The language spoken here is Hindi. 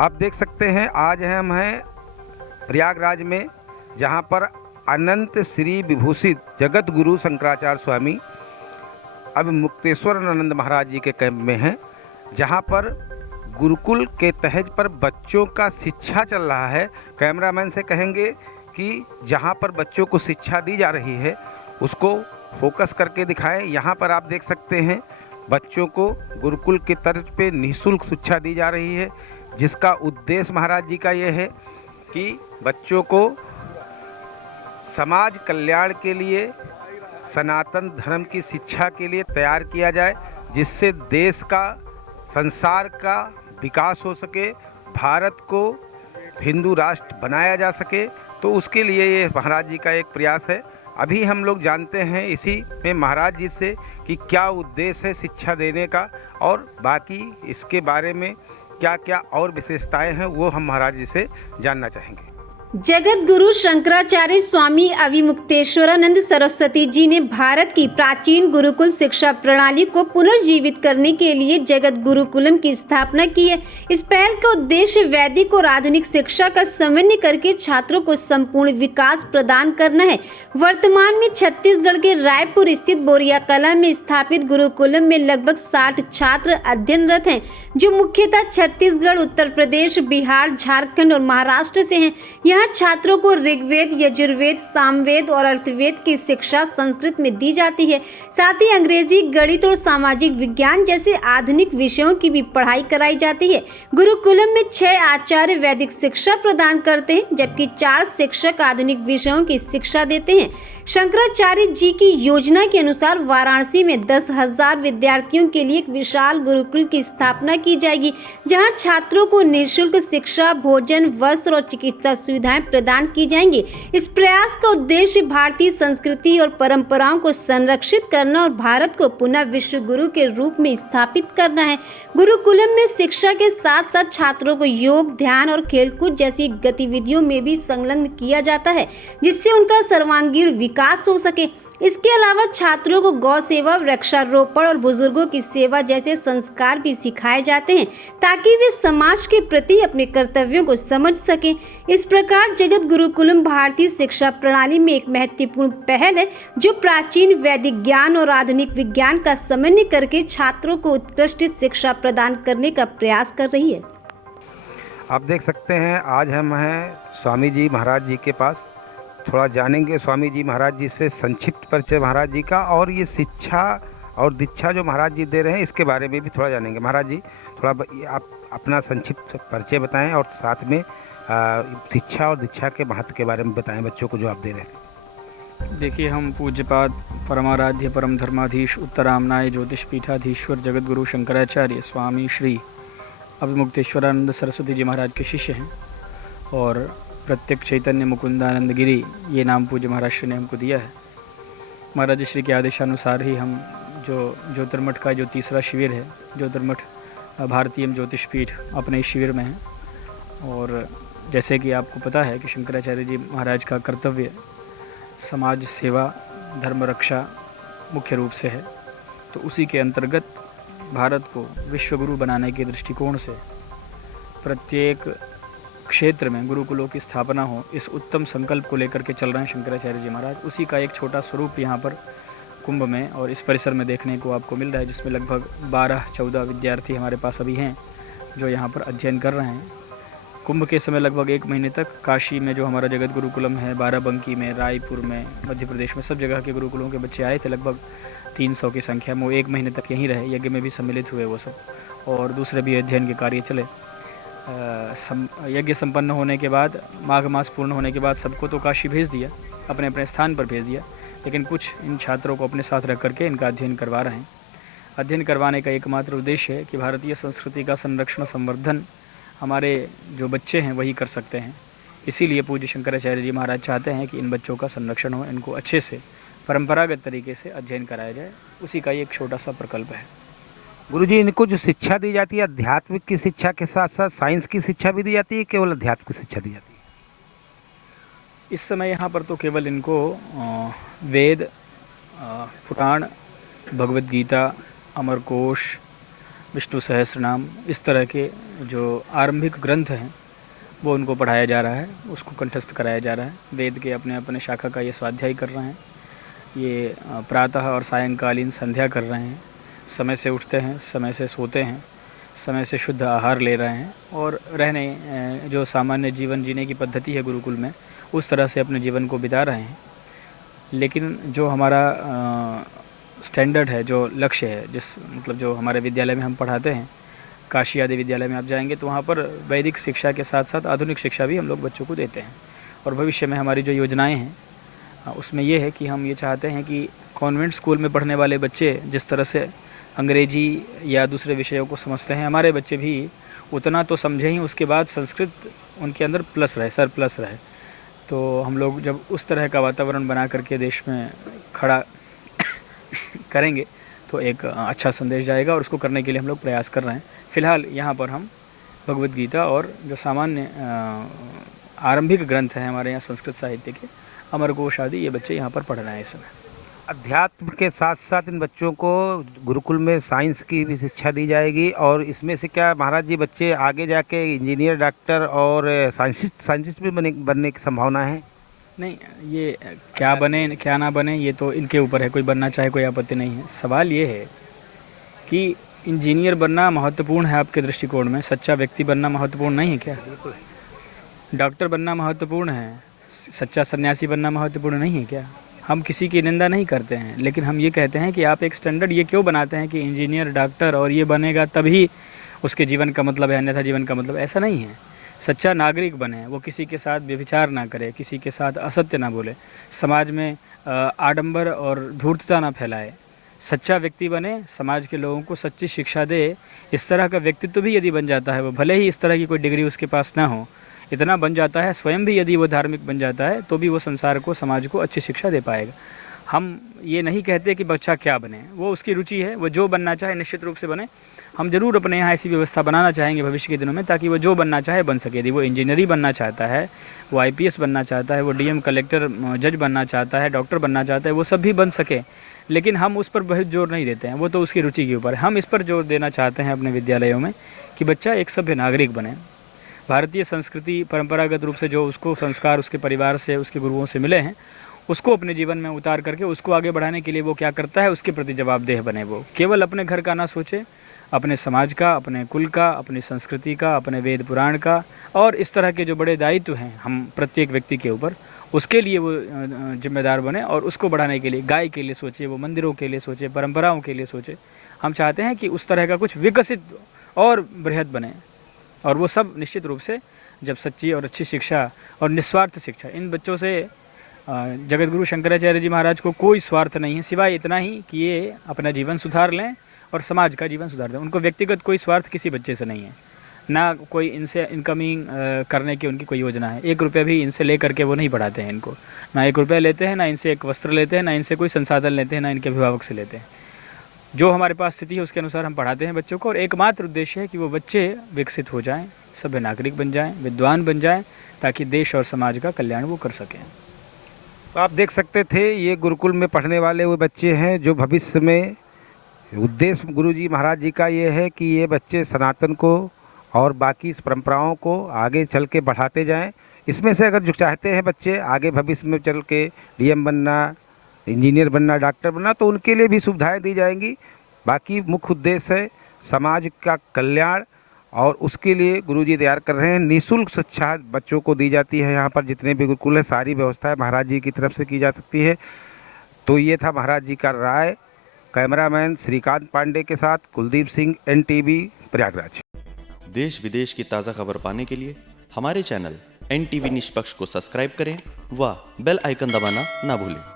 आप देख सकते हैं आज हम हैं प्रयागराज में, जहां पर अनंत श्री विभूषित जगत गुरु शंकराचार्य स्वामी अभिमुक्तेश्वरानंद महाराज जी के कैंप में हैं, जहां पर गुरुकुल के तहज पर बच्चों का शिक्षा चल रहा है। कैमरामैन से कहेंगे कि जहां पर बच्चों को शिक्षा दी जा रही है उसको फोकस करके दिखाएं। यहां पर आप देख सकते हैं बच्चों को गुरुकुल के तर्ज पे निःशुल्क शिक्षा दी जा रही है, जिसका उद्देश्य महाराज जी का ये है कि बच्चों को समाज कल्याण के लिए, सनातन धर्म की शिक्षा के लिए तैयार किया जाए, जिससे देश का, संसार का विकास हो सके, भारत को हिंदू राष्ट्र बनाया जा सके। तो उसके लिए ये महाराज जी का एक प्रयास है। अभी हम लोग जानते हैं इसी में महाराज जी से कि क्या उद्देश्य है शिक्षा देने का, और बाकी इसके बारे में क्या क्या और विशेषताएं हैं वो हम महाराज जी से जानना चाहेंगे। जगत गुरु शंकराचार्य स्वामी अभिमुक्तेश्वरानंद सरस्वती जी ने भारत की प्राचीन गुरुकुल शिक्षा प्रणाली को पुनर्जीवित करने के लिए जगत गुरुकुलम की स्थापना की है। इस पहल का उद्देश्य वैदिक और आधुनिक शिक्षा का समन्वय करके छात्रों को संपूर्ण विकास प्रदान करना है। वर्तमान में छत्तीसगढ़ के रायपुर स्थित बोरिया कला में स्थापित गुरुकुलम में लगभग 60 छात्र अध्ययनरत हैं, जो मुख्यतः छत्तीसगढ़, उत्तर प्रदेश, बिहार, झारखंड और महाराष्ट्र से हैं। यहाँ छात्रों को ऋग्वेद, यजुर्वेद, सामवेद और अर्थवेद की शिक्षा संस्कृत में दी जाती है। साथ ही अंग्रेजी, गणित और सामाजिक विज्ञान जैसे आधुनिक विषयों की भी पढ़ाई कराई जाती है। गुरुकुलम में 6 आचार्य वैदिक शिक्षा प्रदान करते हैं, जबकि 4 शिक्षक आधुनिक विषयों की शिक्षा देते हैं। शंकराचार्य जी की योजना के अनुसार वाराणसी में 10,000 विद्यार्थियों के लिए एक विशाल गुरुकुल की स्थापना की जाएगी, जहां छात्रों को निःशुल्क शिक्षा, भोजन, वस्त्र और चिकित्सा सुविधाएं प्रदान की जाएंगी। इस प्रयास का उद्देश्य भारतीय संस्कृति और परंपराओं को संरक्षित करना और भारत को पुनः विश्व गुरु के रूप में स्थापित करना है। गुरुकुलम में शिक्षा के साथ साथ छात्रों को योग, ध्यान और खेलकूद जैसी गतिविधियों में भी संलग्न किया जाता है, जिससे उनका सर्वांगीण विकास हो सके। इसके अलावा छात्रों को गौ सेवा, वृक्षारोपण और बुजुर्गों की सेवा जैसे संस्कार भी सिखाए जाते हैं, ताकि वे समाज के प्रति अपने कर्तव्यों को समझ सकें। इस प्रकार जगत गुरुकुलम भारतीय शिक्षा प्रणाली में एक महत्वपूर्ण पहल है, जो प्राचीन वैदिक ज्ञान और आधुनिक विज्ञान का समन्वय करके छात्रों को उत्कृष्ट शिक्षा प्रदान करने का प्रयास कर रही है। आप देख सकते हैं आज हम हैं स्वामी जी महाराज जी के पास, थोड़ा जानेंगे स्वामी जी महाराज जी से संक्षिप्त परिचय महाराज जी का, और ये शिक्षा और दीक्षा जो महाराज जी दे रहे हैं इसके बारे में भी थोड़ा जानेंगे। महाराज जी थोड़ा आप अपना संक्षिप्त परिचय बताएं और साथ में शिक्षा और दीक्षा के महत्व के बारे में बताएं बच्चों को जो आप दे रहे हैं। देखिए, हम पूज्यपाद परमाराध्य परम धर्माधीश उत्तरामनाय ज्योतिष पीठाधीश्वर जगत गुरु शंकराचार्य स्वामी श्री अभिमुक्तेश्वरानंद सरस्वती जी महाराज के शिष्य हैं, और प्रत्यक्ष चैतन्य मुकुंदानंद गिरी ये नाम पूज्य महाराज श्री ने हमको दिया है। महाराज श्री के आदेशानुसार ही हम जो ज्योतिर्मठ का जो तीसरा शिविर है, ज्योतिर्मठ भारतीय ज्योतिष पीठ, अपने इस शिविर में है। और जैसे कि आपको पता है कि शंकराचार्य जी महाराज का कर्तव्य समाज सेवा, धर्म रक्षा मुख्य रूप से है, तो उसी के अंतर्गत भारत को विश्वगुरु बनाने के दृष्टिकोण से प्रत्येक क्षेत्र में गुरुकुलों की स्थापना हो, इस उत्तम संकल्प को लेकर के चल रहे हैं शंकराचार्य जी महाराज। उसी का एक छोटा स्वरूप यहाँ पर कुंभ में और इस परिसर में देखने को आपको मिल रहा है, जिसमें लगभग 12-14 विद्यार्थी हमारे पास अभी हैं जो यहाँ पर अध्ययन कर रहे हैं। कुंभ के समय लगभग 1 महीने तक काशी में जो हमारा जगत गुरुकुलम है, बाराबंकी में, रायपुर में, मध्य प्रदेश में, सब जगह के गुरुकुलों के बच्चे आए थे। लगभग 300 की संख्या में वो 1 महीने तक यहीं रहे, यज्ञ में भी सम्मिलित हुए वो सब, और दूसरे भी अध्ययन के कार्य चले। यज्ञ संपन्न होने के बाद, माघ मास पूर्ण होने के बाद सबको तो काशी भेज दिया, अपने अपने स्थान पर भेज दिया, लेकिन कुछ इन छात्रों को अपने साथ रख करके इनका अध्ययन करवा रहे हैं। अध्ययन करवाने का एकमात्र उद्देश्य है कि भारतीय संस्कृति का संरक्षण, संवर्धन हमारे जो बच्चे हैं वही कर सकते हैं। इसीलिए पूज्य शंकराचार्य जी महाराज चाहते हैं कि इन बच्चों का संरक्षण हो, इनको अच्छे से परंपरागत तरीके से अध्ययन कराया जाए। उसी का एक छोटा सा प्रकल्प है। गुरुजी, इनको जो शिक्षा दी जाती है आध्यात्मिक की शिक्षा के साथ साथ साइंस की शिक्षा भी दी जाती है, केवल अध्यात्म की शिक्षा दी जाती है? इस समय यहाँ पर तो केवल इनको वेद, पुराण, भगवद गीता, अमरकोश, विष्णु सहस्त्रनाम, इस तरह के जो आरंभिक ग्रंथ हैं वो उनको पढ़ाया जा रहा है, उसको कंठस्थ कराया जा रहा है। वेद के अपने अपने शाखा का ये स्वाध्याय कर रहे हैं, ये प्रातः और सायंकालीन संध्या कर रहे हैं, समय से उठते हैं, समय से सोते हैं, समय से शुद्ध आहार ले रहे हैं और रहने जो सामान्य जीवन जीने की पद्धति है गुरुकुल में, उस तरह से अपने जीवन को बिता रहे हैं। लेकिन जो हमारा स्टैंडर्ड है, जो लक्ष्य है, मतलब जो हमारे विद्यालय में हम पढ़ाते हैं, काशी आदि विद्यालय में आप जाएंगे तो वहाँ पर वैदिक शिक्षा के साथ साथ आधुनिक शिक्षा भी हम लोग बच्चों को देते हैं। और भविष्य में हमारी जो योजनाएं हैं उसमें ये है कि हम ये चाहते हैं कि कॉन्वेंट स्कूल में पढ़ने वाले बच्चे जिस तरह से अंग्रेजी या दूसरे विषयों को समझते हैं, हमारे बच्चे भी उतना तो समझे ही, उसके बाद संस्कृत उनके अंदर प्लस रहे, सर प्लस रहे। तो हम लोग जब उस तरह का वातावरण बना करके देश में खड़ा करेंगे तो एक अच्छा संदेश जाएगा और उसको करने के लिए हम लोग प्रयास कर रहे हैं। फ़िलहाल यहाँ पर हम भगवद गीता और जो सामान्य आरंभिक ग्रंथ हैं हमारे यहाँ संस्कृत साहित्य के, अमरकोश आदि, ये बच्चे यहाँ पर पढ़ रहे हैं इस समय। अध्यात्म के साथ साथ इन बच्चों को गुरुकुल में साइंस की भी शिक्षा दी जाएगी और इसमें से क्या महाराज जी बच्चे आगे जाके इंजीनियर, डॉक्टर और साइंटिस्ट भी बनने की संभावना है? नहीं, ये क्या बने क्या ना बने ये तो इनके ऊपर है, कोई बनना चाहे कोई आपत्ति नहीं है। सवाल ये है कि इंजीनियर बनना महत्वपूर्ण है आपके दृष्टिकोण में, सच्चा व्यक्ति बनना महत्वपूर्ण नहीं है क्या? डॉक्टर बनना महत्वपूर्ण है, सच्चा सन्यासी बनना महत्वपूर्ण नहीं है क्या? हम किसी की निंदा नहीं करते हैं, लेकिन हम ये कहते हैं कि आप एक स्टैंडर्ड ये क्यों बनाते हैं कि इंजीनियर, डॉक्टर और ये बनेगा तभी उसके जीवन का मतलब है, अन्यथा जीवन का मतलब ऐसा नहीं है। सच्चा नागरिक बने, वो किसी के साथ व्यभिचार ना करे, किसी के साथ असत्य ना बोले, समाज में आडंबर और धूर्तता ना फैलाए, सच्चा व्यक्ति बने, समाज के लोगों को सच्ची शिक्षा दे। इस तरह का व्यक्तित्व भी यदि बन जाता है, वो भले ही इस तरह की कोई डिग्री उसके पास ना हो, इतना बन जाता है, स्वयं भी यदि वो धार्मिक बन जाता है तो भी वो संसार को, समाज को अच्छी शिक्षा दे पाएगा। हम ये नहीं कहते कि बच्चा क्या बने, वो उसकी रुचि है, वो जो बनना चाहे निश्चित रूप से बने। हम जरूर अपने यहाँ ऐसी व्यवस्था बनाना चाहेंगे भविष्य के दिनों में, ताकि वो जो बनना चाहे बन सके। यदि वो इंजीनियरिंग बनना चाहता है, वो IPS बनना चाहता है, वो DM, कलेक्टर, जज बनना चाहता है, डॉक्टर बनना चाहता है, वो सब भी बन सके। लेकिन हम उस पर बहुत जोर नहीं देते हैं, वो तो उसकी रुचि के ऊपर है। हम इस पर जोर देना चाहते हैं अपने विद्यालयों में कि बच्चा एक सभ्य नागरिक बने। भारतीय संस्कृति परंपरागत रूप से जो उसको संस्कार उसके परिवार से, उसके गुरुओं से मिले हैं, उसको अपने जीवन में उतार करके उसको आगे बढ़ाने के लिए वो क्या करता है, उसके प्रति जवाबदेह बने। वो केवल अपने घर का ना सोचे, अपने समाज का, अपने कुल का, अपनी संस्कृति का, अपने वेद पुराण का और इस तरह के जो बड़े दायित्व हैं हम प्रत्येक व्यक्ति के ऊपर, उसके लिए वो जिम्मेदार बने और उसको बढ़ाने के लिए गाय के लिए सोचे, वो मंदिरों के लिए सोचे, परंपराओं के लिए सोचे। हम चाहते हैं कि उस तरह का कुछ विकसित और बृहद बने, और वो सब निश्चित रूप से जब सच्ची और अच्छी शिक्षा और निस्वार्थ शिक्षा, इन बच्चों से जगतगुरु शंकराचार्य जी महाराज को कोई स्वार्थ नहीं है सिवाय इतना ही कि ये अपना जीवन सुधार लें और समाज का जीवन सुधार दें। उनको व्यक्तिगत कोई स्वार्थ किसी बच्चे से नहीं है, ना कोई इनसे इनकमिंग करने की उनकी कोई योजना है। 1 रुपया भी इनसे ले करके वो नहीं पढ़ाते हैं इनको, ना 1 रुपया लेते हैं, ना इनसे एक वस्त्र लेते हैं, ना इनसे कोई संसाधन लेते हैं, ना इनके अभिभावक से लेते हैं। जो हमारे पास स्थिति है उसके अनुसार हम पढ़ाते हैं बच्चों को, और एकमात्र उद्देश्य है कि वो बच्चे विकसित हो जाएं, सभ्य नागरिक बन जाएं, विद्वान बन जाएं, ताकि देश और समाज का कल्याण वो कर सकें। तो आप देख सकते थे ये गुरुकुल में पढ़ने वाले वो बच्चे हैं जो भविष्य में, उद्देश्य गुरुजी महाराज जी का ये है कि ये बच्चे सनातन को और बाकी परंपराओं को आगे चल के बढ़ाते जाएं। इसमें से अगर जो चाहते हैं बच्चे आगे भविष्य में चल के DM बनना, इंजीनियर बनना, डॉक्टर बनना, तो उनके लिए भी सुविधाएं दी जाएंगी। बाकी मुख्य उद्देश्य है समाज का कल्याण, और उसके लिए गुरुजी तैयार कर रहे हैं। निःशुल्क शिक्षा बच्चों को दी जाती है। यहाँ पर जितने भी गुरुकुल है सारी व्यवस्थाएं महाराज जी की तरफ से की जा सकती है। तो ये था महाराज जी का राय। कैमरामैन श्रीकांत पांडे के साथ कुलदीप सिंह, NTV, प्रयागराज। देश विदेश की ताज़ा खबर पाने के लिए हमारे चैनल NTV निष्पक्ष को सब्सक्राइब करें व बेल आइकन दबाना ना भूलें।